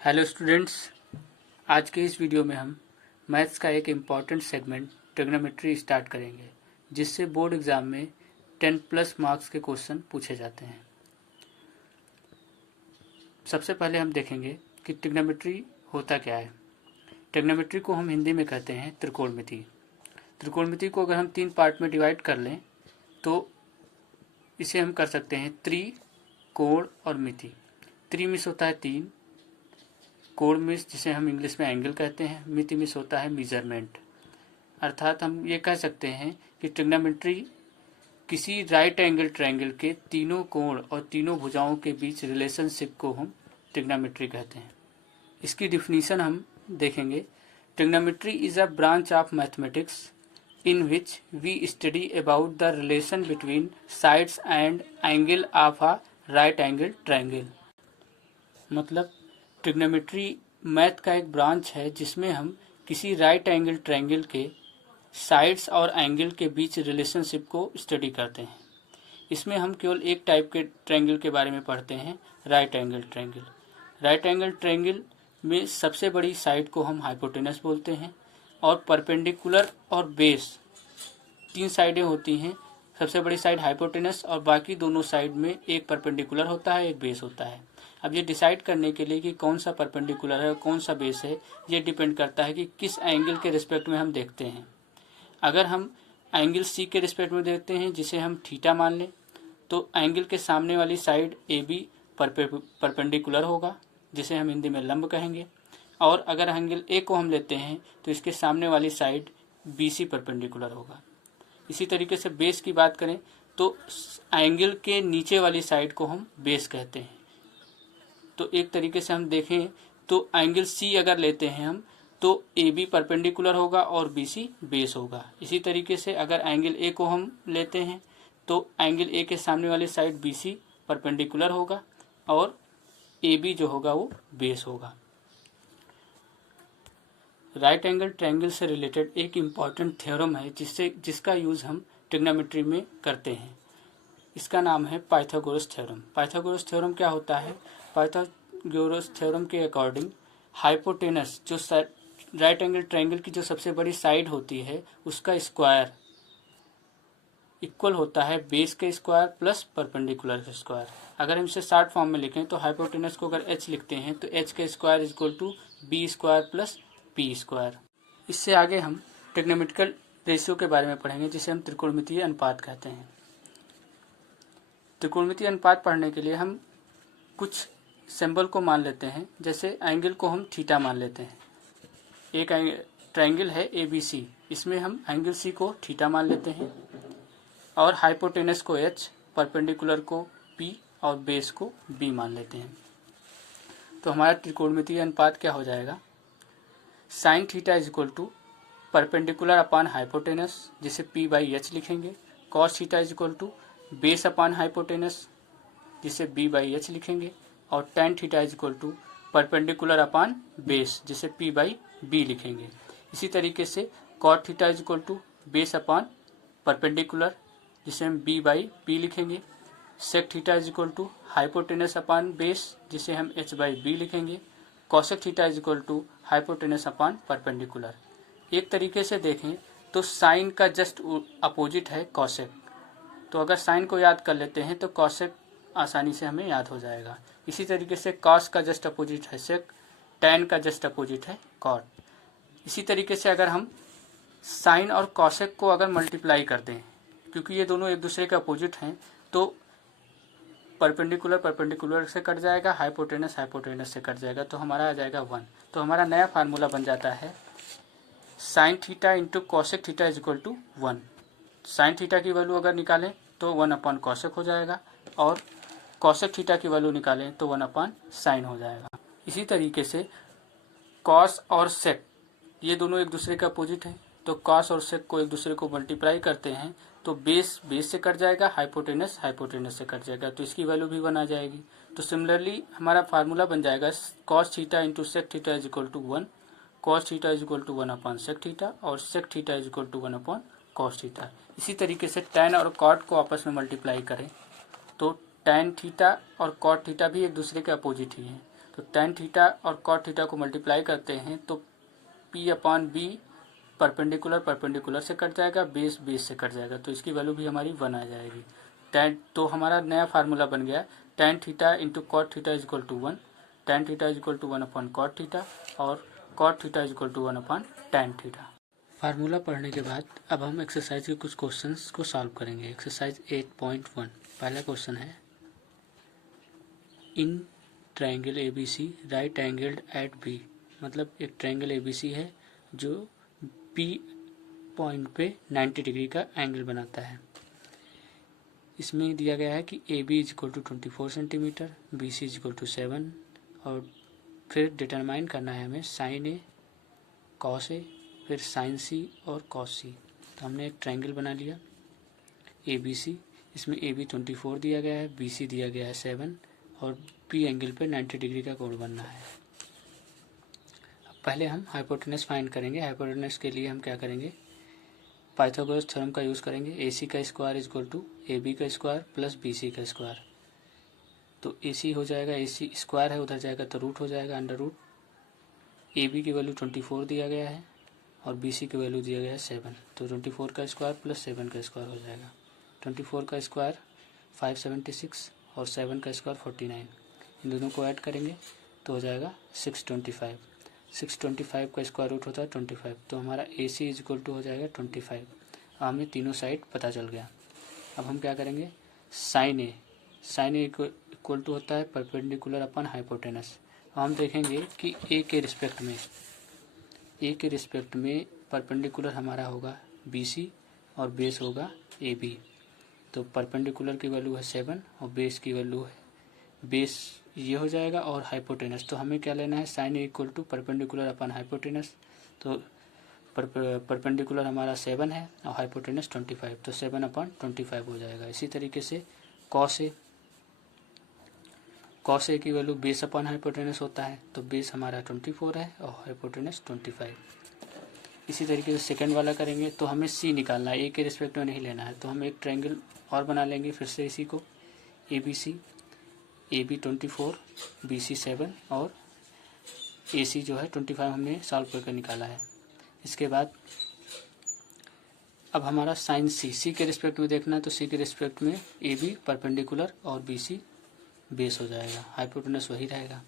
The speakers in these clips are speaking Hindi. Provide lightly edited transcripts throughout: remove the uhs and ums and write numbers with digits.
हेलो स्टूडेंट्स, आज के इस वीडियो में हम मैथ्स का एक इम्पॉर्टेंट सेगमेंट ट्रिग्नोमेट्री स्टार्ट करेंगे, जिससे बोर्ड एग्ज़ाम में 10+ मार्क्स के क्वेश्चन पूछे जाते हैं। सबसे पहले हम देखेंगे कि ट्रिग्नोमेट्री होता क्या है। ट्रिग्नोमेट्री को हम हिंदी में कहते हैं त्रिकोणमिति। त्रिकोणमिति को अगर हम 3 पार्ट में डिवाइड कर लें तो इसे हम कर सकते हैं त्रि, कोण और मिति। त्रि मीन्स होता है 3, कोण मीन्स जिसे हम इंग्लिश में एंगल कहते हैं, मिति मीन्स होता है मेजरमेंट। अर्थात हम ये कह सकते हैं कि ट्रिग्नोमेट्री किसी राइट एंगल ट्रायंगल के तीनों कोण और तीनों भुजाओं के बीच रिलेशनशिप को हम ट्रिग्नोमेट्री कहते हैं। इसकी डिफिनीशन हम देखेंगे। Trigonometry is a branch of mathematics in which we study about the relation between sides and angle of a right angle triangle। मतलब ट्रिग्नोमेट्री मैथ का एक ब्रांच है जिसमें हम किसी राइट एंगल ट्रायंगल के साइड्स और एंगल के बीच रिलेशनशिप को स्टडी करते हैं। इसमें हम केवल एक टाइप के ट्रायंगल के बारे में पढ़ते हैं, right angle triangle. Right angle triangle में सबसे बड़ी साइड को हम हाइपोटेनस बोलते हैं और परपेंडिकुलर और बेस 3 साइडें होती हैं। सबसे बड़ी साइड हाइपोटेनस और बाकी दोनों साइड में एक परपेंडिकुलर होता है, एक बेस होता है। अब ये डिसाइड करने के लिए कि कौन सा परपेंडिकुलर है और कौन सा बेस है, ये डिपेंड करता है कि किस एंगल के रिस्पेक्ट में हम देखते हैं। अगर हम एंगल सी के रिस्पेक्ट में देखते हैं, जिसे हम थीटा मान लें, तो एंगल के सामने वाली साइड ए बी परपेंडिकुलर होगा, जिसे हम हिंदी में लंब कहेंगे। और अगर एंगल ए को हम लेते हैं तो इसके सामने वाली साइड बी सी परपेंडिकुलर होगा। इसी तरीके से बेस की बात करें तो एंगल के नीचे वाली साइड को हम बेस कहते हैं। तो एक तरीके से हम देखें तो एंगल सी अगर लेते हैं हम, तो ए बी परपेंडिकुलर होगा और बी सी बेस होगा। इसी तरीके से अगर एंगल ए को हम लेते हैं तो एंगल ए के सामने वाली साइड बी सी परपेंडिकुलर होगा और ए बी जो होगा वो बेस होगा। राइट एंगल ट्रायंगल से रिलेटेड एक इम्पॉर्टेंट थ्योरम है जिसका यूज़ हम ट्रिग्नोमेट्री में करते हैं। इसका नाम है पाइथागोरस थ्योरम। पाइथागोरस थ्योरम क्या होता है? पाइथागोरस थ्योरम के अकॉर्डिंग हाइपोटेनस जो राइट एंगल ट्रायंगल की जो सबसे बड़ी साइड होती है, उसका स्क्वायर इक्वल होता है बेस के स्क्वायर प्लस परपेंडिकुलर के स्क्वायर। अगर हम इसे शॉर्ट फॉर्म में लिखें तो हाइपोटेनस को अगर h लिखते हैं तो h का square is equal to B square plus P square. इससे आगे हम ट्रिग्नोमेट्रिकल रेशियो के बारे में पढ़ेंगे, जिसे हम त्रिकोणमितीय अनुपात कहते हैं। त्रिकोणमितीय अनुपात पढ़ने के लिए हम कुछ सिंबल को मान लेते हैं। जैसे एंगल को हम थीटा मान लेते हैं। एक ट्रायंगल है ए बी सी, इसमें हम एंगल सी को थीटा मान लेते हैं और हाइपोटेनस को h, परपेंडिकुलर को p और बेस को b मान लेते हैं। तो हमारा त्रिकोणमितीय अनुपात क्या हो जाएगा? Sine theta is equal to perpendicular upon hypotenuse, जिसे p बाई h लिखेंगे। Cos theta is equal to base upon hypotenuse, जिसे b बाई h लिखेंगे। और tan theta is equal to perpendicular upon base, जिसे p बाई b लिखेंगे। इसी तरीके से cot theta is equal to base upon perpendicular, जिसे हम b बाई p लिखेंगे। Sec theta is equal to hypotenuse upon base, जिसे हम h बाई b लिखेंगे। Cosec theta is equal to hypotenuse upon perpendicular. एक तरीके से देखें तो साइन का जस्ट अपोजिट है कॉसेक। तो अगर साइन को याद कर लेते हैं तो कॉसेक आसानी से हमें याद हो जाएगा। इसी तरीके से कॉस का जस्ट अपोजिट है सेक, टैन का जस्ट अपोजिट है कॉट। इसी तरीके से अगर हम साइन और कॉसेक को अगर मल्टीप्लाई कर दें, क्योंकि ये दोनों एक दूसरे के अपोजिट हैं, तो परपेंडिकुलर से कट जाएगा, हाइपोटेनस से कट जाएगा, तो हमारा आ जाएगा 1। तो हमारा नया फार्मूला बन जाता है sine theta into cosec theta is equal to 1। साइन थीटा की वैल्यू अगर निकालें तो 1 अपान कॉसेक हो जाएगा और कॉसेक थीटा की वैल्यू निकालें तो 1 अपान साइन हो जाएगा। इसी तरीके से कॉस और सेक ये दोनों एक दूसरे के अपोजिट हैं, तो कॉस और सेक को एक दूसरे को मल्टीप्लाई करते हैं तो बेस से कट जाएगा, हाइपोटेनस से कट जाएगा, तो इसकी वैल्यू भी 1 आ जाएगी। तो सिमिलरली हमारा फार्मूला बन जाएगा cos theta into sec theta is equal to 1, cos theta is equal to 1 upon sec theta और sec theta is equal to 1 upon cos theta. इसी तरीके से टैन और कॉट को आपस में मल्टीप्लाई करें तो टैन थीटा और कॉट थीटा भी एक दूसरे के अपोजिट ही हैं, तो tan थीटा और cot थीटा को मल्टीप्लाई करते हैं तो P/B परपेंडिकुलर से कट जाएगा, बेस से कट जाएगा, तो इसकी वैल्यू भी हमारी 1 आ जाएगी। तो हमारा नया फार्मूला बन गया tan theta into cot theta is equal to 1, tan theta is equal to 1 cot theta और cot theta is equal to 1 tan theta. Formula पढ़ने के बाद अब हम एक्सरसाइज के कुछ क्वेश्चंस को सॉल्व करेंगे। एक्सरसाइज 8.1 पहला क्वेश्चन है, in triangle ABC right angled at B, मतलब एक ट्रायंगल ABC है जो P पॉइंट पे 90 डिग्री का एंगल बनाता है। इसमें दिया गया है कि AB is equal to 24 centimetre, BC is equal to 7 और फिर डिटरमाइन करना है हमें साइन A कॉस A फिर साइन C और कॉस C। तो हमने एक ट्रायंगल बना लिया ABC, इसमें AB 24 दिया गया है, BC दिया गया है 7 और P एंगल पे 90 डिग्री का कोण बनना है। अब पहले हम हाइपोटेनस फाइंड करेंगे। हाइपोटेनस के लिए हम क्या करेंगे, पाइथागोरस थ्योरम का यूज़ करेंगे। AC का square is equal to AB का स्क्वायर प्लस BC का स्क्वायर। तो AC हो जाएगा, AC स्क्वायर है उधर जाएगा तो रूट हो जाएगा, अंडर रूट AB की वैल्यू 24 दिया गया है और BC की वैल्यू दिया गया है 7, तो 24 का स्क्वायर प्लस 7 का स्क्वायर हो जाएगा। 24 का स्क्वायर 576 और 7 का स्क्वायर 49, इन दोनों को ऐड करेंगे तो हो जाएगा 625। 625 का स्क्वायर रूट होता है 25, तो हमारा AC इज इक्वल टू हो जाएगा 25। हमें तीनों साइड पता चल गया। अब हम क्या करेंगे, साइन ए इक्वल टू होता है परपेंडिकुलर अपन हाइपोटेनस। हम देखेंगे कि ए के रिस्पेक्ट में परपेंडिकुलर हमारा होगा BC और बेस होगा AB। तो परपेंडिकुलर की वैल्यू है 7 और बेस की वैल्यू है, बेस ये हो जाएगा और हाइपोटेनस, तो हमें क्या लेना है, sine A equal to perpendicular upon hypotenuse. तो परपेंडिकुलर हमारा 7 है और हाइपोटेनस 25, तो 7/25 हो जाएगा। इसी तरीके से कॉस ए की वैल्यू बेस अपन हाइपोटेनस होता है, तो बेस हमारा 24 है और हाइपोटेनस 25। इसी तरीके से सेकंड वाला करेंगे तो हमें C निकालना है, ए के रिस्पेक्ट में नहीं लेना है। तो हम एक ट्रायंगल और बना लेंगे फिर से इसी को, ABC, AB 24, BC 7 और AC जो है 25 हमने सॉल्व करके निकाला है। इसके बाद अब हमारा साइन C के रिस्पेक्ट में देखना है, तो C के रिस्पेक्ट में AB परपेंडिकुलर और BC बेस हो जाएगा, हाइपोटेनस वही रहेगा।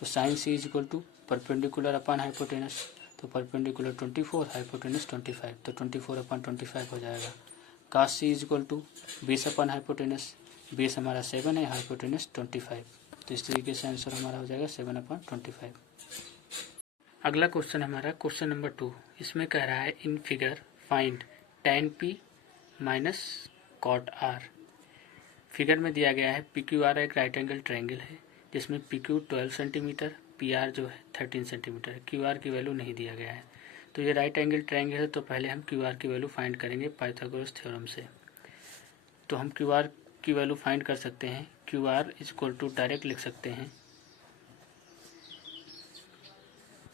तो sine C is equal to perpendicular upon hypotenuse, तो परपेंडिकुलर 24 हाइपोटेनस 25, तो 24/25 हो जाएगा। Cos C is equal to base upon hypotenuse, base हमारा 7 है, हाइपोटेनस 25, तो इस तरीके से आंसर हमारा हो जाएगा 7/25। अगला क्वेश्चन हमारा क्वेश्चन नंबर 2। इसमें कह रहा है in figure find tan P minus cot R। Figure में दिया गया है PQR एक राइट एंगल ट्रायंगल है जिसमें PQ 12 सेंटीमीटर, PR जो है 13 सेंटीमीटर है। QR की वैल्यू नहीं दिया गया है। तो ये राइट एंगल ट्रायंगल है, तो पहले हम QR की वैल्यू फाइंड करेंगे पाइथागोरस थ्योरम से। तो हम QR की वैल्यू फाइंड कर सकते हैं। QR is equal to direct लिख सकते हैं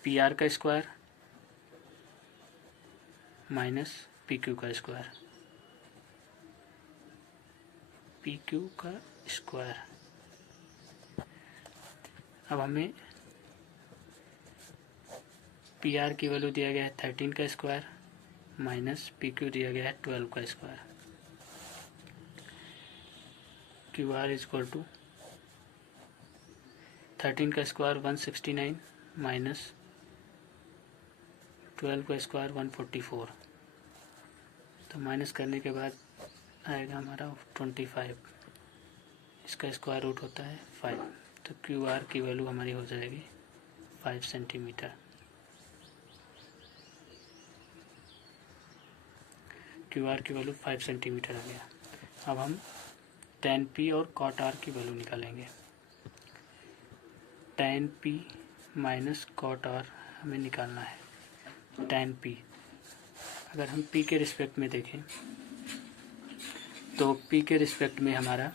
PR का स्क्वायर माइनस PQ का स्क्वायर, PQ का स्क्वायर। अब हमें PR की वैल्यू दिया गया है 13 का स्क्वायर माइनस PQ दिया गया है 12 का square. QR is equal to 13 का स्क्वायर 169 माइनस 12 का स्क्वायर 144, तो माइनस करने के बाद आएगा हमारा 25, इसका स्क्वायर रूट होता है 5, तो QR की वैल्यू हमारी हो जाएगी 5 सेंटीमीटर। QR की वैल्यू 5 सेंटीमीटर आ गया। अब हम tan P और cot R की वैल्यू निकालेंगे। tan P minus cot R हमें निकालना है। tan P अगर हम P के रिस्पेक्ट में देखें तो P के रिस्पेक्ट में हमारा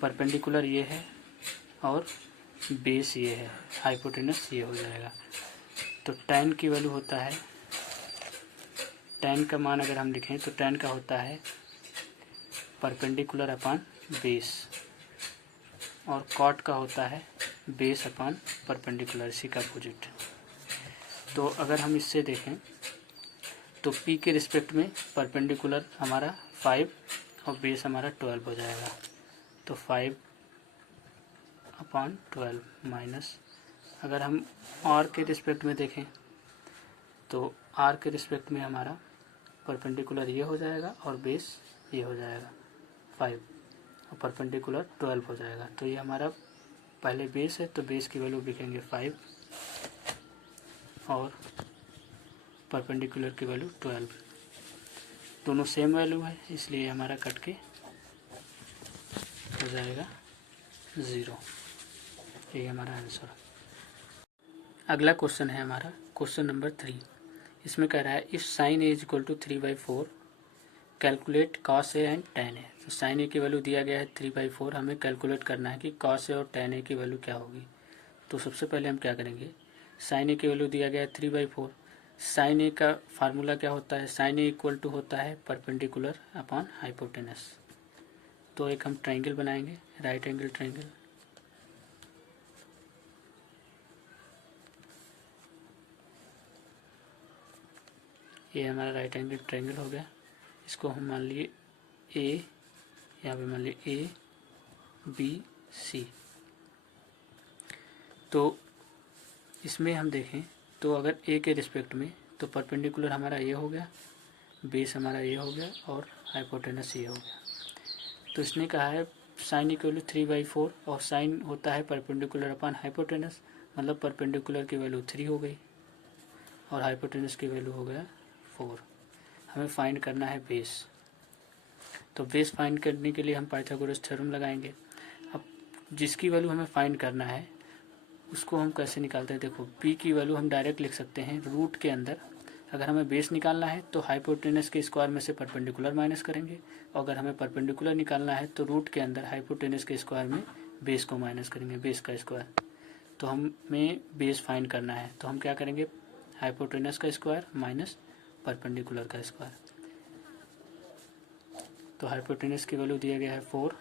परपेंडिकुलर ये है और बेस ये है, हाइपोटेनस ये हो जाएगा। तो tan की वैल्यू होता है, tan का मान अगर हम लिखें तो tan का होता है परपेंडिकुलर अपॉन बेस और cot का होता है बेस अपॉन परपेंडिकुलर, इसी का अपोजिट। तो अगर हम इससे देखें तो p के रिस्पेक्ट में परपेंडिकुलर हमारा 5 और बेस हमारा 12 हो जाएगा। तो 5 अपॉन 12 माइनस, अगर हम r के रिस्पेक्ट में देखें तो r के रिस्पेक्ट में हमारा परपेंडिकुलर ये हो जाएगा और बेस ये हो जाएगा 5 और परपेंडिकुलर 12 हो जाएगा। तो ये हमारा पहले बेस है, तो बेस की वैल्यू लिखेंगे 5 और परपेंडिकुलर की वैल्यू 12। दोनों सेम वैल्यू है, इसलिए हमारा कट के हो जाएगा 0। ये हमारा आंसर। अगला क्वेश्चन है हमारा क्वेश्चन नंबर 3। इसमें कह रहा है if sine A equal to 3/4 calculate cos A and tan A. तो साइन ए की वैल्यू दिया गया है 3/4, हमें कैलकुलेट करना है कि कॉस ए और tan ए की वैल्यू क्या होगी। तो सबसे पहले हम क्या करेंगे, साइन ए की वैल्यू दिया गया है 3/4। साइन ए का फार्मूला क्या होता है, साइन ए इक्वल टू होता है परपेंडिकुलर अपॉन हाइपोटेनस। तो एक हम ट्राइंगल बनाएंगे, राइट एंगल ट्राइंगल। ये हमारा राइट एंगल ट्राइंगल हो गया। इसको हम मान लिए ए, यहाँ पे मान लिए ए बी सी। तो इसमें हम देखें तो अगर ए के रिस्पेक्ट में तो परपेंडिकुलर हमारा ये हो गया, बेस हमारा ये हो गया और हाइपोटेनस ये हो गया। तो इसने कहा है साइन इक्वल टू 3/4 और साइन होता है परपेंडिकुलर अपॉन हाइपोटेनस, मतलब परपेंडिकुलर की वैल्यू 3 हो गई और हाइपोटेनस की वैल्यू हो गया 4। हमें फाइंड करना है बेस। तो बेस फाइंड करने के लिए हम पाइथागोरस थ्योरम लगाएंगे। अब जिसकी वैल्यू हमें फाइंड करना है उसको हम कैसे निकालते हैं, देखो p की वैल्यू हम डायरेक्ट लिख सकते हैं रूट के अंदर। अगर हमें बेस निकालना है तो हाइपोटेनस के स्क्वायर में से परपेंडिकुलर माइनस करेंगे, और अगर हमें परपेंडिकुलर निकालना है तो रूट के अंदर हाइपोटेनस के स्क्वायर में बेस को माइनस करेंगे, बेस का स्क्वायर। तो हमें बेस फाइंड करना है, तो हम क्या करेंगे, हाइपोटेनस का स्क्वायर माइनस परपेंडिकुलर का स्क्वायर। तो हाइपोटेनस की वैल्यू दिया गया है 4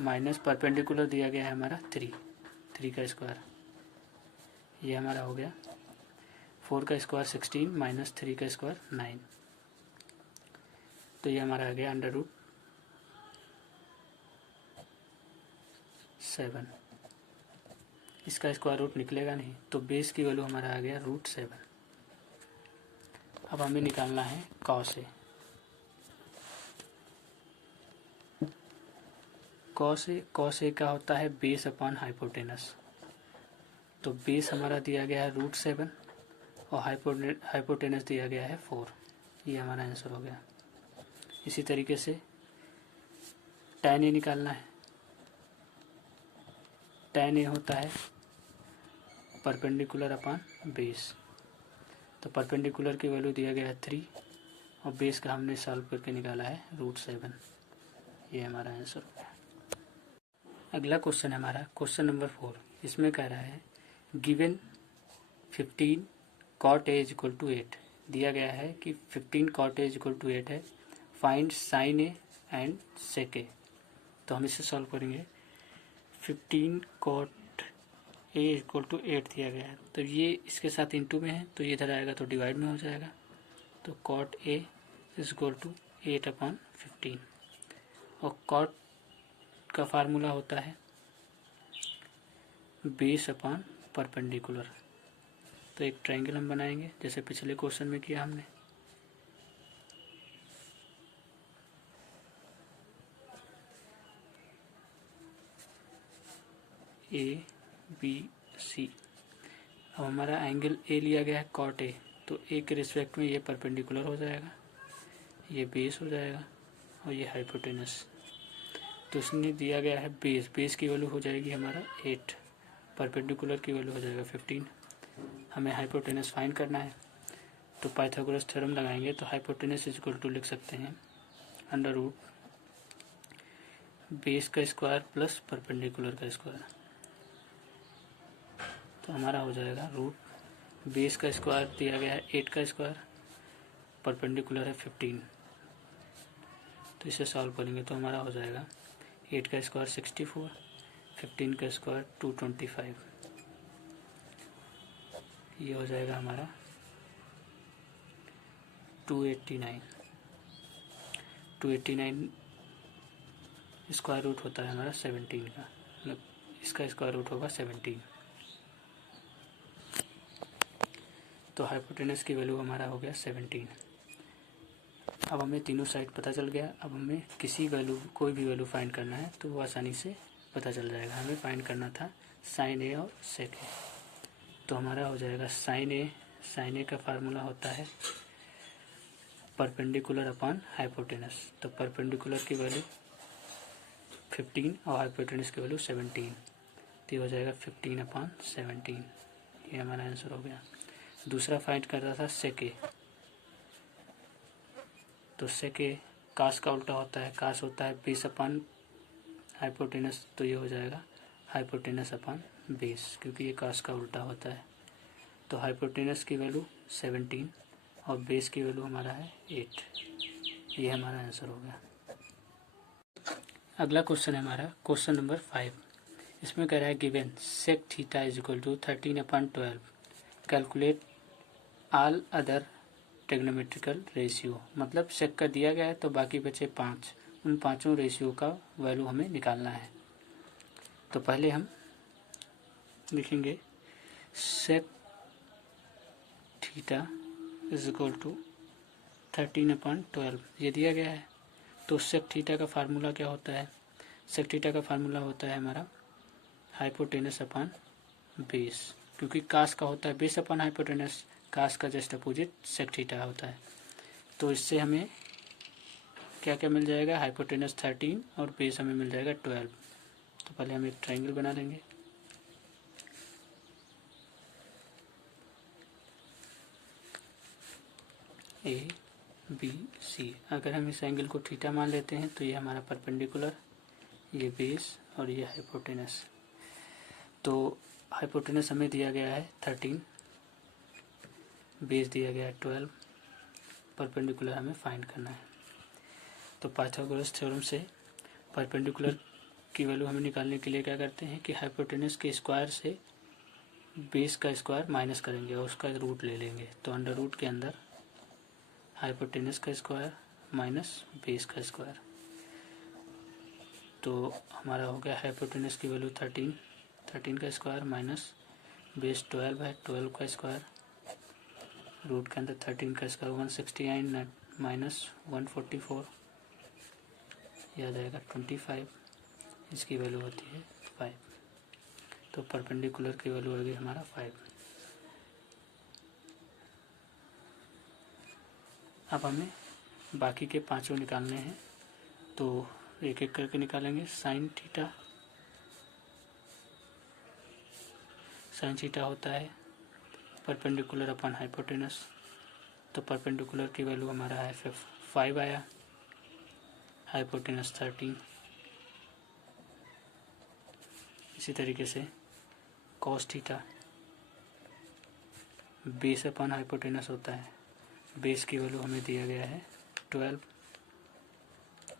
माइनस परपेंडिकुलर दिया गया है हमारा 3 का स्क्वायर। ये हमारा हो गया 4 का स्क्वायर 16 माइनस 3 का स्क्वायर 9। तो ये हमारा आ गया √7। इसका स्क्वायर रूट निकलेगा नहीं, तो बेस की वैल्यू हमारा आ गया √7। अब हमें निकालना है कॉस ए। कॉस ए का होता है बेस अपॉन हाइपोटेनस। तो बेस हमारा दिया गया है √7 और हाइपोटेनस दिया गया है 4। ये हमारा आंसर हो गया। इसी तरीके से tan ए निकालना है। tan ए होता है परपेंडिकुलर अपॉन बेस। तो परपेंडिकुलर की वैल्यू दिया गया है 3 और बेस का हमने सॉल्व करके निकाला है √7। ये हमारा आंसर हो गया। अगला क्वेश्चन है हमारा क्वेश्चन नंबर 4। इसमें कह रहा है given 15 cot a equal to 8। दिया गया है कि 15 cot a इक्वल टू 8 है, फाइंड साइन ए एंड सेक ए। तो हम इसे सॉल्व करेंगे। 15 cot a इक्वल टू 8 दिया गया है, तो ये इसके साथ इंटू में है, तो ये इधर आएगा तो डिवाइड में हो जाएगा। तो cot a इक्वल टू 8/15 और cot का फार्मूला होता है बेस अपॉन परपेंडिकुलर। तो एक ट्रायंगल हम बनाएंगे जैसे पिछले क्वेश्चन में किया हमने। A B C. अब हमारा एंगल ए लिया गया है कॉट ए, तो ए के रिस्पेक्ट में ये परपेंडिकुलर हो जाएगा, ये बेस हो जाएगा और ये हाइपोटेनस। तो इसने दिया गया है बेस की वैल्यू हो जाएगी हमारा 8, परपेंडिकुलर की वैल्यू हो जाएगा 15। हमें हाइपोटेनस फाइंड करना है, तो पाइथागोरस थ्योरम लगाएंगे। तो हाइपोटेनस इक्वल टू लिख सकते हैं अंडर रूट बेस का स्क्वायर प्लस परपेंडिकुलर का स्क्वायर। तो हमारा हो जाएगा रूट बेस का स्क्वायर दिया गया है 8 का स्क्वायर, परपेंडिकुलर है 15। तो इसे सॉल्व करेंगे तो हमारा हो जाएगा 8 का स्क्वायर 64, 15 का स्क्वायर 225। ये हो जाएगा हमारा 289। 289 स्क्वायर रूट होता है हमारा 17 का, मतलब इसका स्क्वायर रूट होगा 17। तो हाइपोटेनस की वैल्यू हमारा हो गया 17। अब हमें तीनों साइड पता चल गया। अब हमें कोई भी वैल्यू फाइंड करना है तो वो आसानी से पता चल जाएगा। हमें फाइंड करना था साइन ए और सेक ए। तो हमारा हो जाएगा साइन ए का फार्मूला होता है परपेंडिकुलर अपॉन हाइपोटेनस। तो परपेंडिकुलर की वैल्यू 15 और हाइपोटेनस की वैल्यू 17। तो ये हो जाएगा 15/17। ये हमारा आंसर हो गया। दूसरा फाइंड कर रहा था सेक ए। तो सेक ए कास का उल्टा होता है, कास होता है बेस अपॉन हाइपोटेनस। तो ये हो जाएगा हाइपोटेनस अपॉन बेस, क्योंकि ये कास का उल्टा होता है। तो हाइपोटेनस की वैल्यू 17 और बेस की वैल्यू हमारा है 8। ये हमारा आंसर हो गया। अगला क्वेश्चन है हमारा क्वेश्चन नंबर 5। इसमें कह रहा है given sec theta is equal to 13/12, calculate all other trigonometrical ratio. मतलब सेक का दिया गया है तो बाकी बचे 5, उन पाँचों रेशियो का वैल्यू हमें निकालना है। तो पहले हम लिखेंगे sec theta is equal to 13/12, ये दिया गया है। तो सेक थीटा का फार्मूला क्या होता है? सेक थीटा का फार्मूला होता है हमारा हाइपोटेनस अपॉन बेस, क्योंकि कास का होता है बेस अपॉन हाइपोटेनस, कास का जस्ट अपोजिट सेक थीटा होता है। तो इससे हमें क्या क्या मिल जाएगा? हाइपोटेनस 13 और बेस हमें मिल जाएगा 12। तो पहले हम एक ट्रायंगल बना लेंगे। A B C. अगर हम इस एंगल को थीटा मान लेते हैं तो ये हमारा परपेंडिकुलर, ये बेस और ये हाइपोटेनस। तो हाइपोटेनस हमें दिया गया है 13, बेस दिया गया है 12, परपेंडिकुलर हमें फाइंड करना है। तो पाइथागोरस थ्योरम से परपेंडिकुलर की वैल्यू हमें निकालने के लिए क्या करते हैं कि हाइपोटेनस के स्क्वायर से बेस का स्क्वायर माइनस करेंगे और उसका रूट ले लेंगे। तो अंडर रूट के अंदर हाइपोटेनस का स्क्वायर माइनस बेस का स्क्वायर। तो हमारा हो गया हाइपोटेनस की वैल्यू 13 का स्क्वायर माइनस बेस 12 है, 12 का स्क्वायर, रूट के अंदर 13 का स्क्वायर 169 माइनस 144, यह आ जाएगा 25। इसकी वैल्यू होती है 5। तो परपेंडिकुलर की वैल्यू होगी हमारा 5। अब हमें बाकी के पांचों निकालने हैं, तो एक एक करके निकालेंगे। साइन थीटा होता है परपेंडिकुलर अपॉन हाइपोटेनस। तो परपेंडिकुलर की वैल्यू हमारा है 5 आया, हाइपोटेनस 13। इसी तरीके से cos theta base upon hypotenuse होता है। बेस की वैल्यू हमें दिया गया है 12,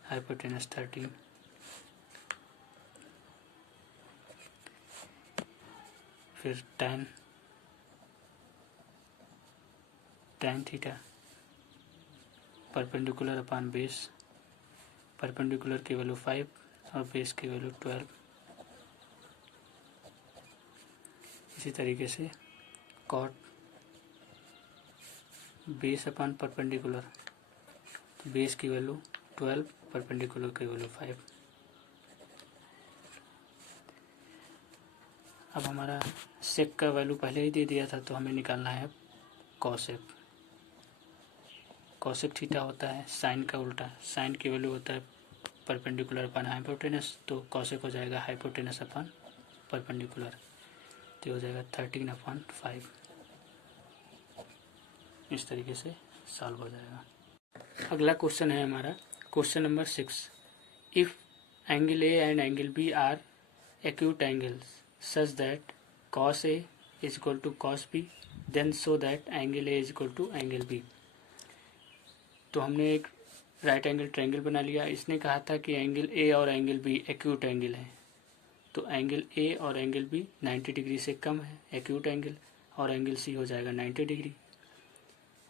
हाइपोटेनस 13। फिर tan theta perpendicular upon base, perpendicular की वैल्यू 5 और बेस की वैल्यू 12। इसी तरीके से कॉट बेस अपॉन परपेंडिकुलर, तो बेस की वैल्यू 12, परपेंडिकुलर की वैल्यू 5। अब हमारा सेक का वैल्यू पहले ही दे दिया था तो हमें निकालना है कॉसेक। कॉसेक थीटा होता है साइन का उल्टा, साइन की वैल्यू होता है परपेंडिकुलर अपॉन हाइपोटेनस। तो कॉसेक हो जाएगा हाइपोटेनस अपॉन परपेंडिकुलर, तो हो जाएगा 13/5। इस तरीके से सॉल्व हो जाएगा। अगला क्वेश्चन है हमारा question number 6। If angle A and angle B are acute angles such that cos A is equal to cos B, then show that angle A is equal to angle B। तो हमने एक राइट एंगल ट्रायंगल बना लिया। इसने कहा था कि एंगल A और एंगल B एक्यूट एंगल है। तो एंगल A और एंगल B 90 डिग्री से कम है, एक्यूट एंगल, और एंगल सी हो जाएगा 90 डिग्री।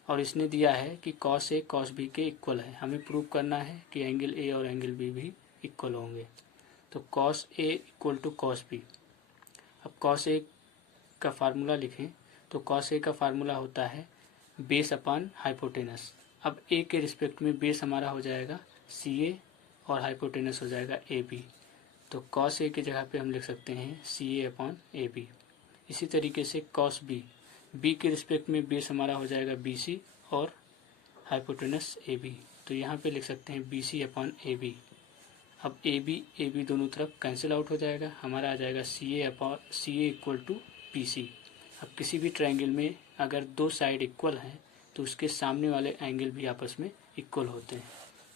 और इसने दिया है कि कॉस ए कॉस बी के इक्वल है, हमें प्रूव करना है कि एंगल ए और एंगल बी भी इक्वल होंगे। तो cos A equal to cos B. अब कॉस ए का फार्मूला लिखें तो कॉस ए का फार्मूला होता है बेस अपॉन हाइपोटेनस। अब ए के रिस्पेक्ट में बेस हमारा हो जाएगा सी ए और हाइपोटेनस हो जाएगा ए बी। तो कॉस ए की जगह पे हम लिख सकते हैं सी ए अपॉन ए बी। इसी तरीके से कॉस बी, बी के रिस्पेक्ट में बेस हमारा हो जाएगा बी सी और हाइपोटेनस ए बी। तो यहाँ पे लिख सकते हैं B C upon A B. अब ए बी दोनों तरफ कैंसिल आउट हो जाएगा, हमारा आ जाएगा C A upon C A equal to B C. अब किसी भी ट्रायंगल में अगर दो साइड इक्वल हैं तो उसके सामने वाले एंगल भी आपस में इक्वल होते हैं।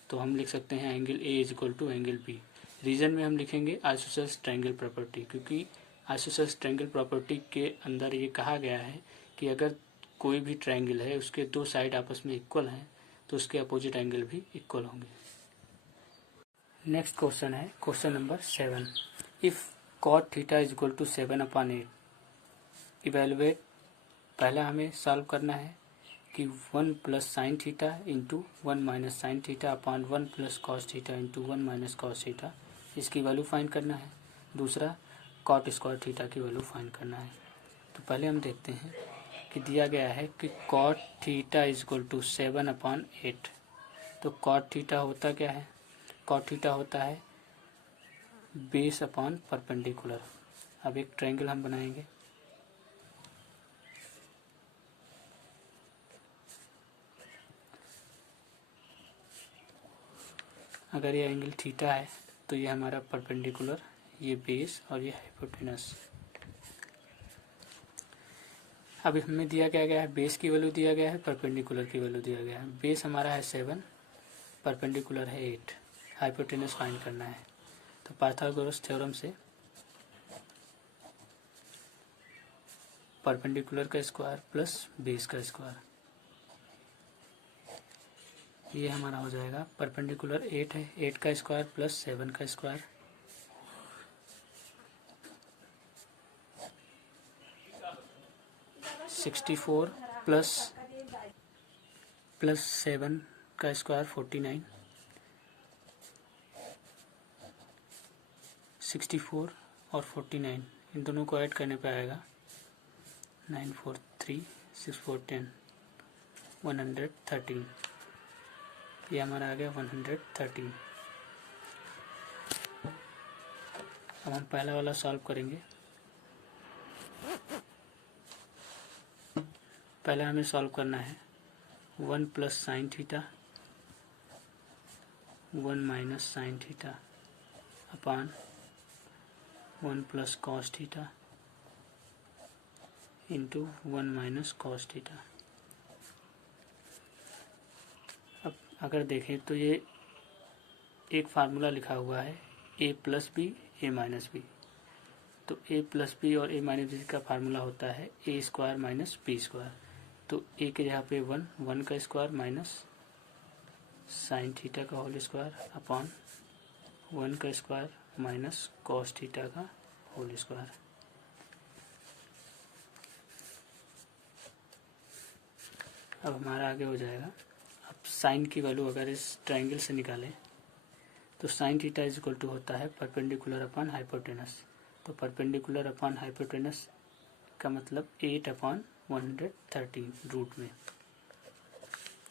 तो हम लिख सकते हैं angle A is equal to angle B. Reason में हम लिखेंगे आइसोसेलेस ट्रायंगल प्रॉपर्टी, क्योंकि आइसोसेलेस ट्रायंगल प्रॉपर्टी के अंदर ये कहा गया है कि अगर कोई भी ट्रायंगल है उसके दो साइड आपस में इक्वल हैं तो उसके अपोजिट एंगल भी इक्वल होंगे। नेक्स्ट क्वेश्चन है question number 7। If cot theta is equal to 7/8, evaluate. पहला हमें सॉल्व करना है कि 1 plus sine theta into 1 minus sine theta upon 1 plus cos theta into 1 minus cos theta, इसकी वैल्यू फाइंड करना है। दूसरा कॉट स्क्वायर थीटा की वैल्यू फाइंड करना है। तो पहले हम देखते हैं कि दिया गया है कि cot theta is equal to 7/8। तो कॉट थीटा होता क्या है? कॉट थीटा होता है बेस अपॉन परपेंडिकुलर। अब एक ट्रायंगल हम बनाएंगे। अगर ये एंगल थीटा है तो ये हमारा परपेंडिकुलर, ये बेस और ये हाइपोटेनस। अब हमें दिया क्या गया है? बेस की वैल्यू दिया गया है, परपेंडिकुलर की वैल्यू दिया गया है। बेस हमारा है 7, परपेंडिकुलर है 8, हाइपोटेनस फाइंड करना है। तो पाइथागोरस थ्योरम से परपेंडिकुलर का स्क्वायर प्लस बेस का स्क्वायर, ये हमारा हो जाएगा परपेंडिकुलर 8 है, 8 का स्क्वायर प्लस 7 का स्क्वायर, (64) प्लस 7 का स्क्वायर 49, 64 और 49 इन दोनों को ऐड करने पे आएगा 9 4 3 6 4 10 113। ये हमारा आ गया 113। अब हम पहला वाला सॉल्व करेंगे। पहले हमें सॉल्व करना है 1 plus sine theta 1 minus sine theta upon 1 plus cos theta into 1 minus cos theta. अब अगर देखें तो ये एक फार्मूला लिखा हुआ है a plus B A minus B. तो a प्लस बी और a माइनस बी का फार्मूला होता है a square minus B square. तो a के जगह पे 1 का स्क्वायर माइनस साइन थीटा का होल स्क्वायर अपॉन 1 का स्क्वायर माइनस कॉस थीटा का होल स्क्वायर। अब हमारा आगे हो जाएगा, अब साइन की वैल्यू अगर इस ट्रायंगल से निकालें तो sine theta is equal to होता है परपेंडिकुलर अपॉन हाइपोटेनस। तो परपेंडिकुलर अपॉन हाइपोटेनस का मतलब 8/113 रूट में।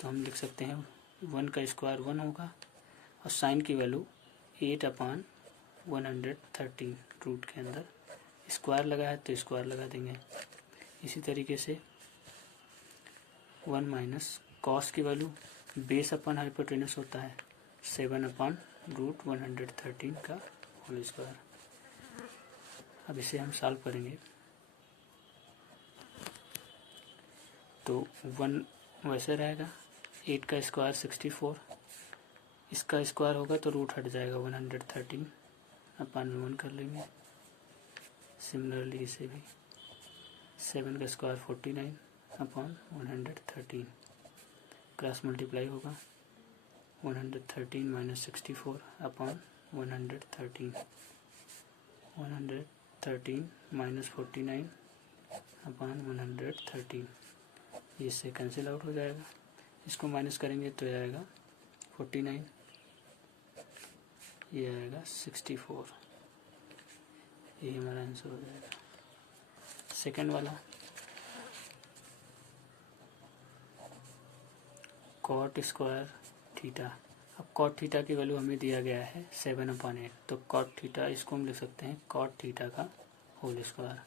तो हम लिख सकते हैं 1 का स्क्वायर 1 होगा और साइन की वैल्यू 8/113 रूट के अंदर स्क्वायर लगा है तो स्क्वायर लगा देंगे। इसी तरीके से 1 माइनस कॉस की वैल्यू बेस अपॉन हाइपोटेनस होता है 7/√113 का होल स्क्वायर। अब इसे हम सॉल्व करेंगे तो 1 वैसे रहेगा, 8 का स्क्वायर 64, इसका स्क्वायर होगा तो रूट हट जाएगा 113 अपन में 1 कर लेंगे। सिमिलरली इसे भी 7 का स्क्वायर 49 अपॉन 113 क्रॉस मल्टीप्लाई होगा 113 माइनस 64 अपॉन 113 माइनस 49 अपॉन 113, ये इससे कैंसिल आउट हो जाएगा। इसको माइनस करेंगे तो ये आएगा 49, ये आएगा 64, ये हमारा आंसर हो जाएगा। सेकंड वाला कॉट स्क्वायर थीटा। अब कॉट थीटा की वैल्यू हमें दिया गया है 7/8, तो कॉट थीटा इसको हम लिख सकते हैं कॉट थीटा का होल स्क्वायर।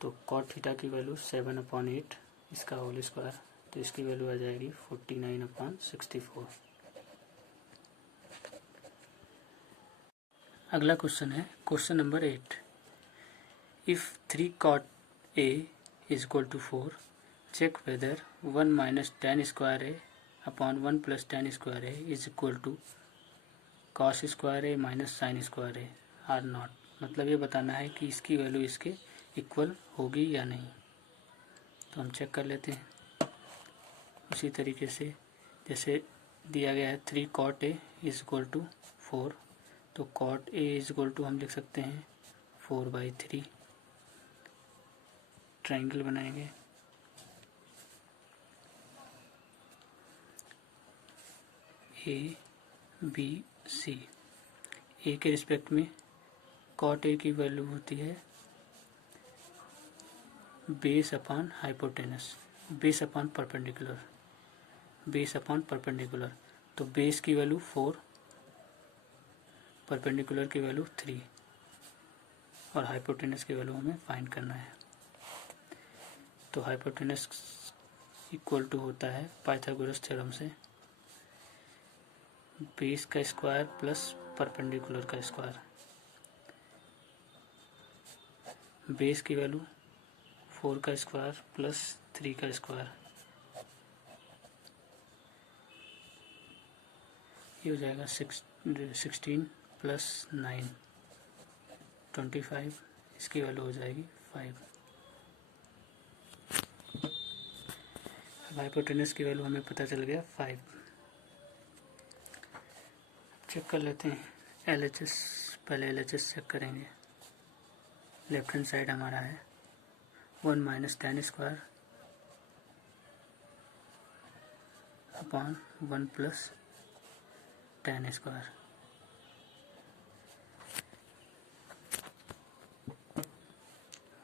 तो कॉट थीटा की वैल्यू 7/8, इसका होल स्क्वायर, तो इसकी वैल्यू आ जाएगी 49/64। अगला क्वेश्चन है question number 8। If 3 cot A is equal to 4, check whether 1 minus tan square A upon 1 plus tan square A is equal to cos square A minus sin square A or not। मतलब ये बताना है कि इसकी वैल्यू इसके इक्वल होगी या नहीं। तो हम चेक कर लेते हैं उसी तरीके से जैसे दिया गया है 3 cot A is equal to 4, तो cot A is equal to हम लिख सकते हैं 4/3। ट्राइंगल बनाएंगे, ए बी सी। ए के रिस्पेक्ट में कॉट ए की वैल्यू होती है base upon hypotenuse, base upon perpendicular, base upon perpendicular. तो बेस की वैल्यू 4, परपेंडिकुलर की वैल्यू 3 और हाइपोटेनस की वैल्यू हमें फाइंड करना है। तो हाइपोटेनस इक्वल टू होता है पाइथागोरस थ्योरम से बेस का स्क्वायर प्लस परपेंडिकुलर का स्क्वायर। बेस की वैल्यू 4 का स्क्वायर प्लस 3 का स्क्वायर, ये हो जाएगा 16 प्लस 9 25, इसकी वैल्यू हो जाएगी 5। हाइपोटेनस की वैल्यू हमें पता चल गया 5। चेक कर लेते हैं LHS। पहले LHS चेक करेंगे। लेफ्ट हैंड साइड हमारा है 1 minus tan square upon 1 plus tan square.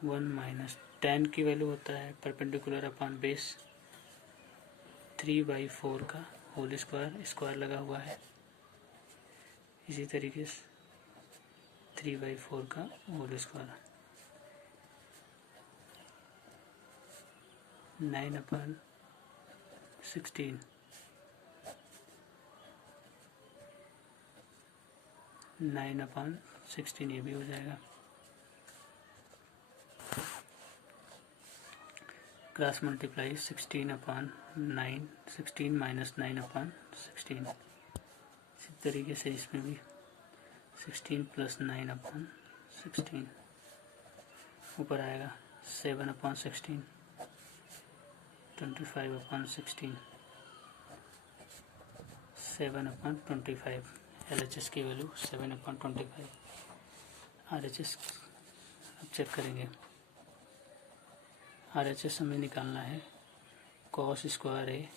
One minus tan की वैल्यू होता है परपेंडिकुलर अपॉन बेस 3/4 का होल स्क्वायर, स्क्वायर लगा हुआ है। इसी तरीके से 3/4 का होल स्क्वायर, 9/16, 9/16 ये भी हो जाएगा। Cross multiply 16/9, 16 minus 9/16। इसी तरीके से इसमें भी 16 प्लस 9/16 ऊपर आएगा 7/16, 25/16, 7/25। LHS की वैल्यू 7/25। RHS अब चेक करेंगे। RHS हमें निकालना है cos स्क्वायर ए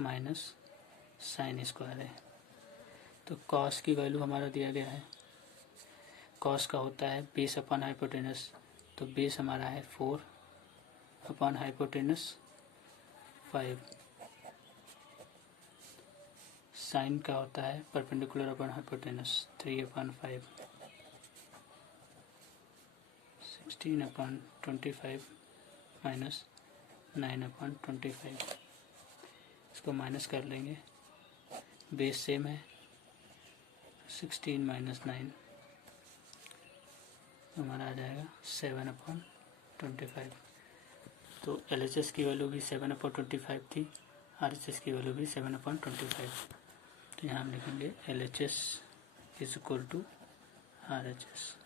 माइनस साइन स्क्वायर ए। तो cos की वैल्यू हमारा दिया गया है, cos का होता है बेस अपॉन हाइपोटेनस, तो बेस हमारा है 4 अपॉन हाइपोटेनस 5। साइन का होता है परपेंडिकुलर अपॉन हाइपोटेनस 3/5। 16/25 माइनस 9/25, इसको माइनस कर लेंगे, बेस सेम है 16 माइनस 9, हमारा आ जाएगा 7/25। तो LHS की वैल्यू भी 7/25 थी, RHS की वैल्यू भी 7/25। तो यहाँ हम लिखेंगे LHS is equal to RHS।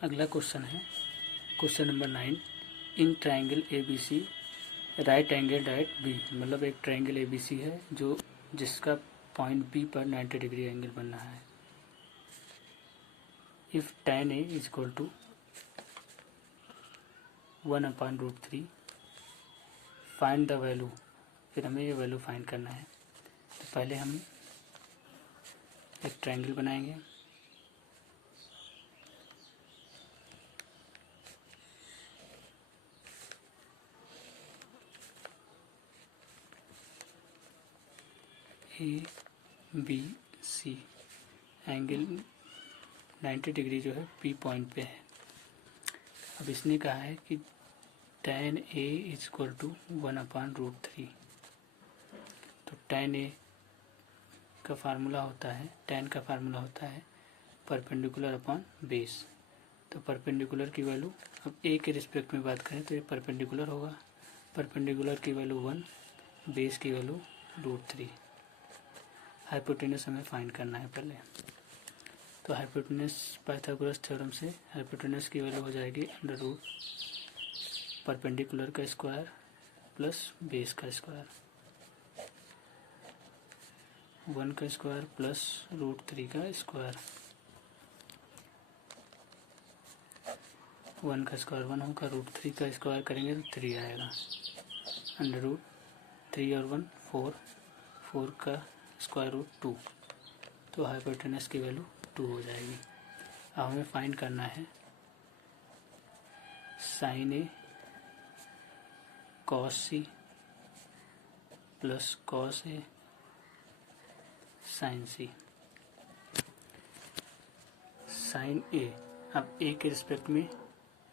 अगला क्वेश्चन है question number 9। In triangle ABC right angle at B, मतलब एक ट्राइंगल ABC है जिसका पॉइंट B पर 90 डिग्री एंगल बन रहा है। If tan A is equal to 1/√3 find the value, फिर हमें ये वैल्यू फाइंड करना है। तो पहले हम एक ट्रायंगल बनाएंगे। ABC एंगल 90 डिग्री जो है P पॉइंट पे है। अब इसने कहा है कि tan A is equal to 1/√3। तो tan A का फार्मूला होता है, tan का फार्मूला होता है परपेंडिकुलर अपॉन बेस। तो परपेंडिकुलर की वैल्यू, अब A के रिस्पेक्ट में बात करें तो ये परपेंडिकुलर होगा, परपेंडिकुलर की वैल्यू 1, बेस की वैल्यू √3। हाइपोटेनस हमें फाइंड करना है पहले। तो हाइपोटेनस पाइथागोरस थ्योरम से हाइपोटेनस की वैल्यू हो जाएगी √ परपेंडिकुलर का स्क्वायर प्लस बेस का स्क्वायर, 1 का स्क्वायर प्लस √3 का स्क्वायर। 1 का स्क्वायर 1 होगा, √3 का स्क्वायर करेंगे तो 3 आएगा, √3 और 1 4, 4 का स्क्वायर रूट 2। तो हाइपोटेनस की वैल्यू 2 हो जाएगी। अब हमें फाइंड करना है sin A cos C plus cos A sin C। sin A अब A के रिस्पेक्ट में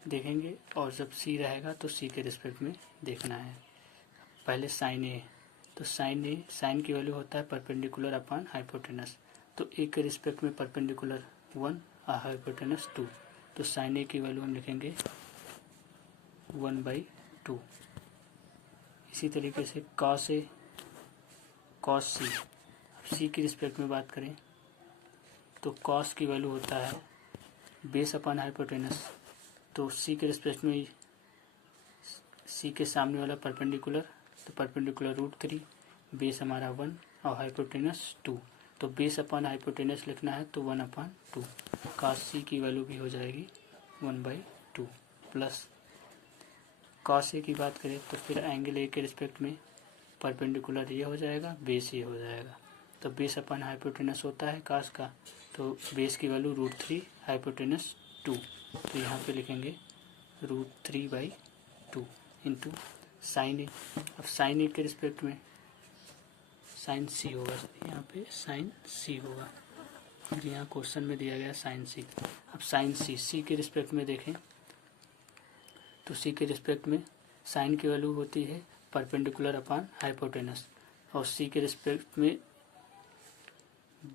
देखेंगे और जब C रहेगा तो C के रिस्पेक्ट में देखना है। पहले sin A, तो साइन की वैल्यू होता है परपेंडिकुलर अपॉन हाइपोटेनस। तो A के रिस्पेक्ट में परपेंडिकुलर 1 और हाइपोटेनस 2, तो sin A की वैल्यू हम लिखेंगे 1/2। इसी तरीके से cos A cos C, अब C की रिस्पेक्ट में बात करें तो cos की वैल्यू होता है बेस अपॉन हाइपोटेनस। तो C के रिस्पेक्ट में C के सामने वाला परपेंडिकुलर, तो परपेंडिकुलर √3, बेस हमारा 1 और हाइपोटेनस 2। तो बेस अपॉन हाइपोटेनस लिखना है तो 1/2। cos C की वैल्यू भी हो जाएगी 1/2 प्लस cos A की बात करें तो फिर एंगल A के रिस्पेक्ट में परपेंडिकुलर ये हो जाएगा, बेस ये हो जाएगा। तो बेस अपॉन हाइपोटेनस होता है cos का, तो बेस की वैल्यू √3, हाइपोटेनस 2। तो यहाँ पे लिखेंगे √3/2 इंटू साइन ए। अब साइन ए के रिस्पेक्ट में साइन सी होगा, यहाँ पे साइन सी होगा, और यहाँ क्वेश्चन में दिया गया साइन सी। अब साइन सी के रिस्पेक्ट में देखें तो सी के रिस्पेक्ट में साइन की वैल्यू होती है परपेंडिकुलर अपॉन हाइपोटेनस, और सी के रिस्पेक्ट में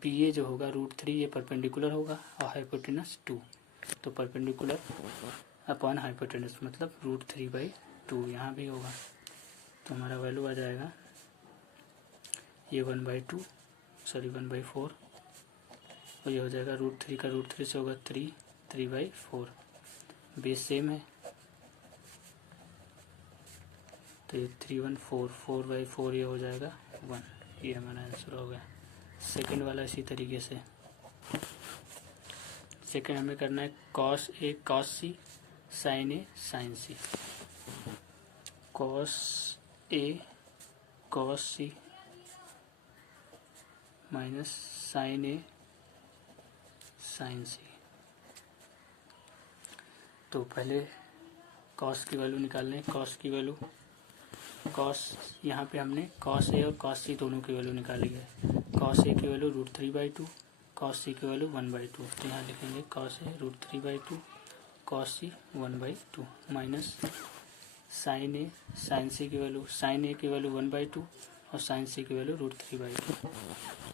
बी ए जो होगा √3 ये परपेंडिकुलर होगा और हाइपोटेनस 2। तो परपेंडिकुलर अपॉन हाइपोटेनस मतलब √3/2 यहाँ भी होगा। तो हमारा वैल्यू आ जाएगा ये 1/2 सॉरी 1/4, और ये हो जाएगा √3 का √3 से होगा 3/4। बेस सेम है तो ये 3 1 4 4/4 ये हो जाएगा 1। ये हमारा आंसर हो गया। सेकंड वाला इसी तरीके से, सेकंड हमें करना है cos A cos C sin A sin C। cos A cos C minus sin A sin C। तो पहले cos की वैल्यू निकाल लें। cos की वैल्यू, cos यहाँ पे हमने cos A और cos C दोनों की वैल्यू निकाली है। cos A की वैल्यू √3/2, cos C की वैल्यू 1/2। तो यहाँ लिखेंगे cos A √3/2, cos C 1/2 minus sin A sin C की वैल्यू, sin A की वैल्यू 1/2 और sin C की वैल्यू √3/2।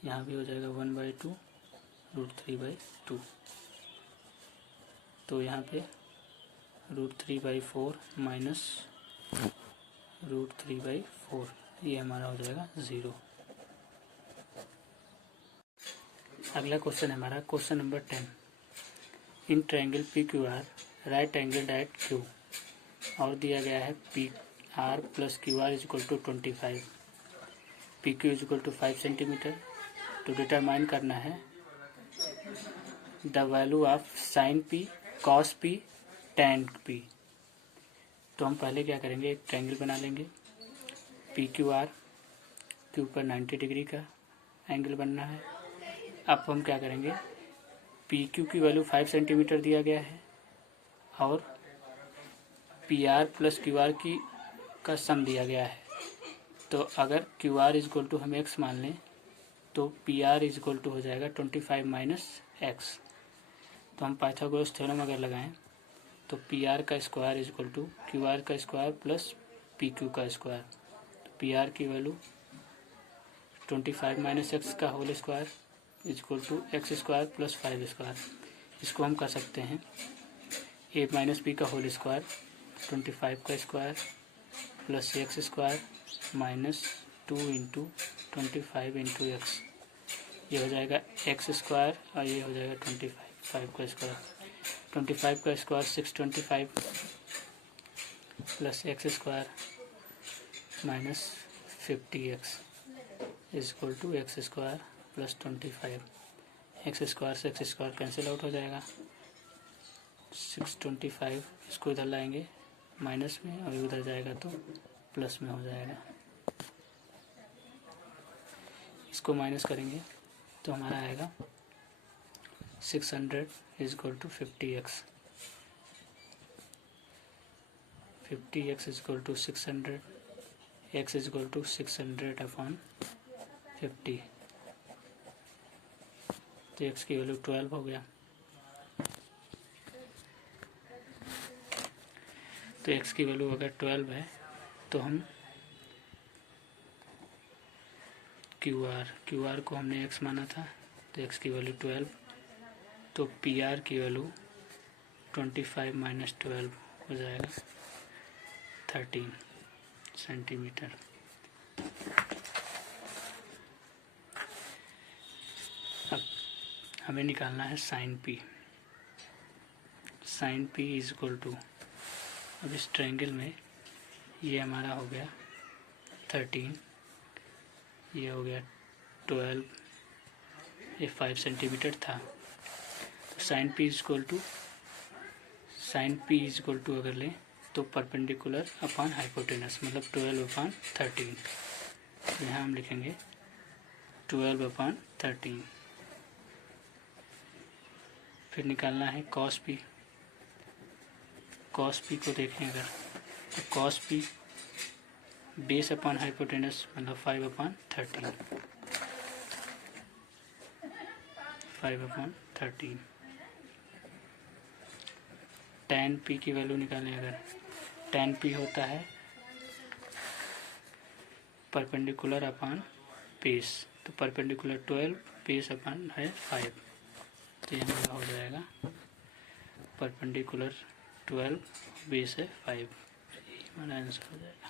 यहाँ भी हो जाएगा 1/2 √3/2। तो यहाँ पे √3/4 माइनस √3/4 ये हमारा हो जाएगा 0। अगला क्वेश्चन है हमारा question number 10। In triangle PQR right angle at Q और दिया गया है PR plus QR is equal to 25, PQ is equal to 5 centimetre. तो डिटरमाइन करना है the value of sine P, cos P, tan P. तो हम पहले क्या करेंगे, एक ट्रायंगल बना लेंगे पी क्यू आर के ऊपर 90 डिग्री का एंगल बनना है। अब हम क्या करेंगे, पी क्यू की वैल्यू 5 सेंटीमीटर दिया गया है और P R plus Q R की का सम दिया गया है। तो अगर Q R is equal to हम एक्स मान लें तो P R is equal to हो जाएगा 25 माइनस एक्स। तो हम पाइथागोरस थ्योरम अगर लगाएं तो पी आर का square is equal to Q R का स्क्वायर प्लस पी क्यू का स्क्वायर। तो पी आर की वैल्यू 25 माइनस एक्स का whole square is equal to x square plus 5 square. इसको हम कर सकते हैं ए माइनस बी का होल स्क्वायर 25 का square plus x square minus 2 into 25 into x. ये हो जाएगा एक्स स्क्वायर और ये हो जाएगा 25 का स्क्वायर। 25 का square 625 plus x square minus 50x is equal to x square plus 25। X square से एक्स स्क्वायर कैंसिल आउट हो जाएगा। 625 इसको इधर लाएंगे माइनस में और उधर जाएगा तो प्लस में हो जाएगा। इसको माइनस करेंगे तो हमारा आएगा 600 is equal to 50x। 50x is equal to 600, x is equal to 600 upon 50। तो x की वैल्यू 12 हो गया। तो x की वैल्यू अगर 12 है तो हम क्यू आर को हमने x माना था तो x की वैल्यू 12, तो पी आर की वैल्यू 25 माइनस 12 हो जाएगा 13 सेंटीमीटर। अब हमें निकालना है sine P. Sine P is equal to, अब इस ट्रायंगल में ये हमारा हो गया 13, ये हो गया 12, ये 5 सेंटीमीटर था। तो sine P is equal to अगर लें तो परपेंडिकुलर अपॉन हाइपोटेनस मतलब 12 अपॉन 13। तो यहाँ हम लिखेंगे 12 अपॉन 13। फिर निकालना है कॉस पी। कॉस पी को देखें अगर तो cos P base upon hypotenuse मतलब 5 अपॉन 13, 5 अपॉन 13। tan पी की वैल्यू निकालें अगर, tan पी होता है परपेंडिकुलर अपॉन बेस, तो परपेंडिकुलर 12 बेस अपॉन है 5। तो ये हमारा हो जाएगा परपेंडिकुलर 12 बेस है 5। यही हमारा आंसर हो जाएगा।